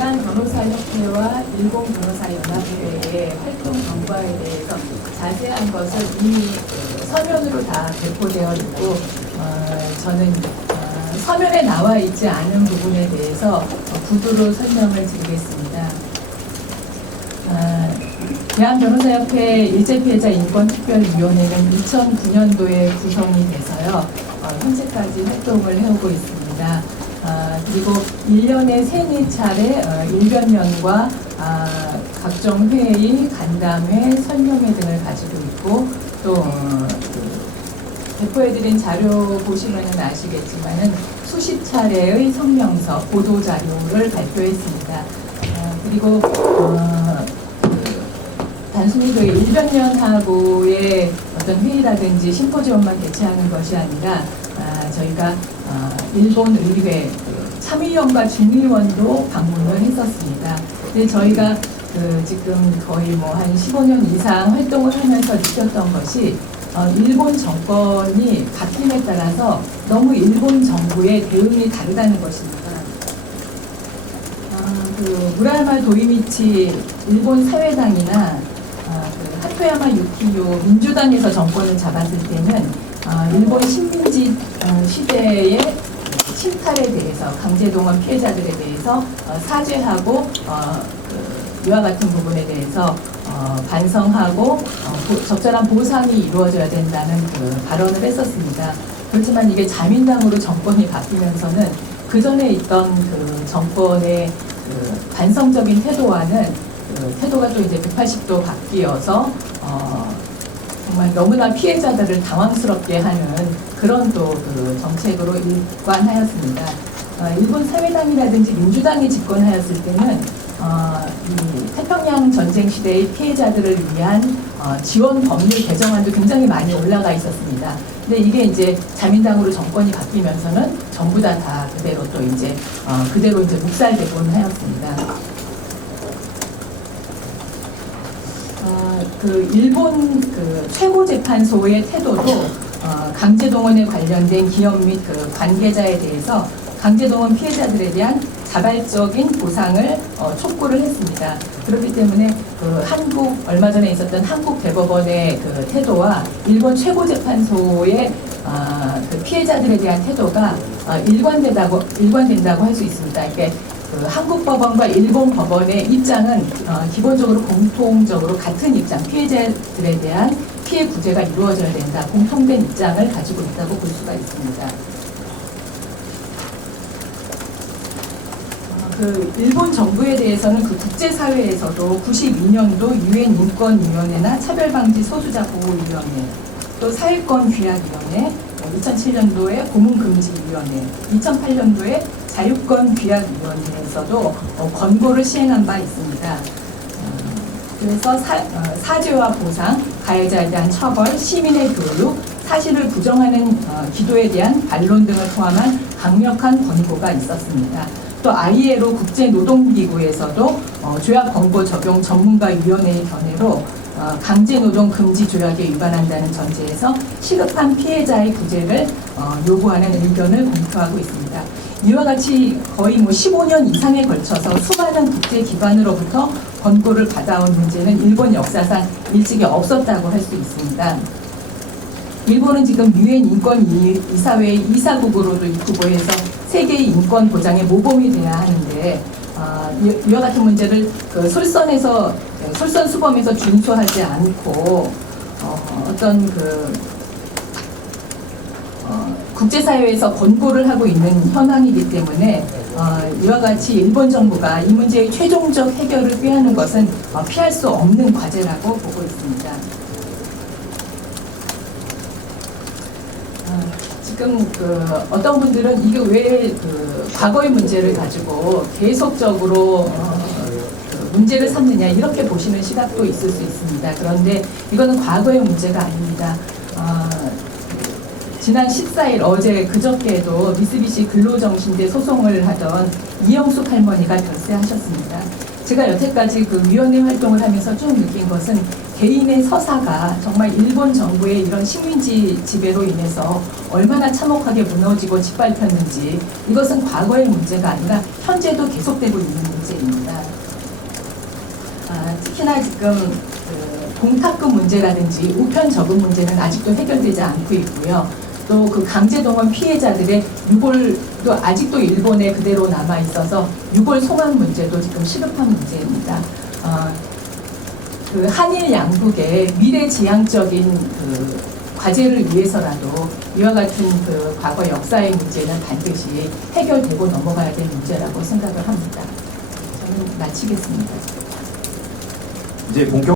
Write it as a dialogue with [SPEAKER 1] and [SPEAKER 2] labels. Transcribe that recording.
[SPEAKER 1] 대한 변호사협회와 일본 변호사연합회의 활동 경과에 대해서 자세한 것은 이미 그 서면으로 다 배포되어 있고 어, 저는 어, 서면에 나와 있지 않은 부분에 대해서 어, 구두로 설명을 드리겠습니다. 아, 대한변호사협회 일제피해자 인권특별위원회는 2009년도에 구성이 돼서요, 어, 현재까지 활동을 해오고 있습니다. 아, 그리고 1년에 세네 차례 어, 일변면과 아, 각종 회의, 간담회, 설명회 등을 가지고 있고 또 어, 그 배포해드린 자료 보시면 아시겠지만은 수십 차례의 성명서, 보도 자료를 발표했습니다. 아, 그리고 어, 그 단순히 그 일변연하고의 어떤 회의라든지 심포지엄만 개최하는 것이 아니라 아, 저희가 아, 일본 의회 그 참의원과 중의원도 방문을 했었습니다. 근데 저희가 그 지금 거의 뭐 한 15년 이상 활동을 하면서 느꼈던 것이 어, 일본 정권이 바뀜에 따라서 너무 일본 정부의 대응이 다르다는 것입니다. 아, 그 무라야마 도이미치 일본 사회당이나 아, 그 하토야마 유키요 민주당에서 정권을 잡았을 때는 아, 일본 식민지 어, 시대의 침탈에 대해서 강제동원 피해자들에 대해서 어, 사죄하고 어, 그 이와 같은 부분에 대해서 어, 반성하고 적절한 보상이 이루어져야 된다는 그 발언을 했었습니다. 그렇지만 이게 자민당으로 정권이 바뀌면서는 그 전에 있던 그 정권의 그 반성적인 태도와는 그 태도가 또 이제 180도 바뀌어서 어, 정말 너무나 피해자들을 당황스럽게 하는 그런 또 그 정책으로 일관하였습니다. 어, 일본 사회당이라든지 민주당이 집권하였을 때는 어, 이 태평양 전쟁 시대의 피해자들을 위한 어, 지원 법률 개정안도 굉장히 많이 올라가 있었습니다. 근데 이게 이제 자민당으로 정권이 바뀌면서는 전부 다 다 그대로 또 이제 어, 그대로 이제 묵살되곤 하였습니다. 어, 그 일본 그 최고 재판소의 태도도 어, 강제동원에 관련된 기업 및 그 관계자에 대해서 강제동원 피해자들에 대한 자발적인 보상을 어, 촉구를 했습니다. 그렇기 때문에 그 한국 얼마 전에 있었던 한국 대법원의 그 태도와 일본 최고 재판소의 아, 그 피해자들에 대한 태도가 어, 일관되다고 일관된다고 할 수 있습니다. 이게 그 한국 법원과 일본 법원의 입장은 어, 기본적으로 공통적으로 같은 입장, 피해자들에 대한 피해 구제가 이루어져야 된다, 공통된 입장을 가지고 있다고 볼 수가 있습니다. 어, 그 일본 정부에 대해서는 그 국제사회에서도 92년도 유엔 인권위원회나 차별방지 소수자 보호위원회, 또 사회권 규약위원회, 2007년도에 고문금지위원회, 2008년도에 자유권 규약위원회에서도 어, 권고를 시행한 바 있습니다. 어, 그래서 사, 어, 사죄와 보상, 가해자에 대한 처벌, 시민의 교육, 사실을 부정하는 어, 기도에 대한 반론 등을 포함한 강력한 권고가 있었습니다. 또 ILO 국제노동기구에서도 어, 조약 권고 적용 전문가위원회의 견해로 어, 강제노동 금지 조약에 위반한다는 전제에서 시급한 피해자의 구제를 어, 요구하는 의견을 공표하고 있습니다. 이와 같이 거의 뭐 15년 이상에 걸쳐서 수많은 국제기관으로부터 권고를 받아온 문제는 일본 역사상 일찍이 없었다고 할 수 있습니다. 일본은 지금 유엔 인권 이- 이사회의 이사국으로도 입후보해서 세계의 인권 보장에 모범이 돼야 하는데 아, 이- 이와 같은 문제를 그 솔선에서 솔선수범에서 준수하지 않고 어, 어떤 그 어, 국제사회에서 권고를 하고 있는 현황이기 때문에 어, 이와 같이 일본 정부가 이 문제의 최종적 해결을 꾀하는 것은 어, 피할 수 없는 과제라고 보고 있습니다. 어, 지금 그 어떤 분들은 이게 왜 그 과거의 문제를 가지고 계속적으로 어, 그 문제를 삼느냐 이렇게 보시는 시각도 있을 수 있습니다. 그런데 이거는 과거의 문제가 아닙니다. 어, 지난 14일 어제 그저께도 미쓰비시 근로정신대 소송을 하던 이영숙 할머니가 별세하셨습니다. 제가 여태까지 그 위원회 활동을 하면서 쭉 느낀 것은 개인의 서사가 정말 일본 정부의 이런 식민지 지배로 인해서 얼마나 참혹하게 무너지고 짓밟혔는지 이것은 과거의 문제가 아니라 현재도 계속되고 있는 문제입니다. 아, 특히나 지금 그 공탁금 문제라든지 우편 저금 문제는 아직도 해결되지 않고 있고요. 또 그 강제동원 피해자들의 유골도 아직도 일본에 그대로 남아 있어서 유골 송환 문제도 지금 시급한 문제입니다. 어, 그 한일 양국의 미래지향적인 그 과제를 위해서라도 이와 같은 그 과거 역사의 문제는 반드시 해결되고 넘어가야 될 문제라고 생각을 합니다. 저는 마치겠습니다.
[SPEAKER 2] 이제 본격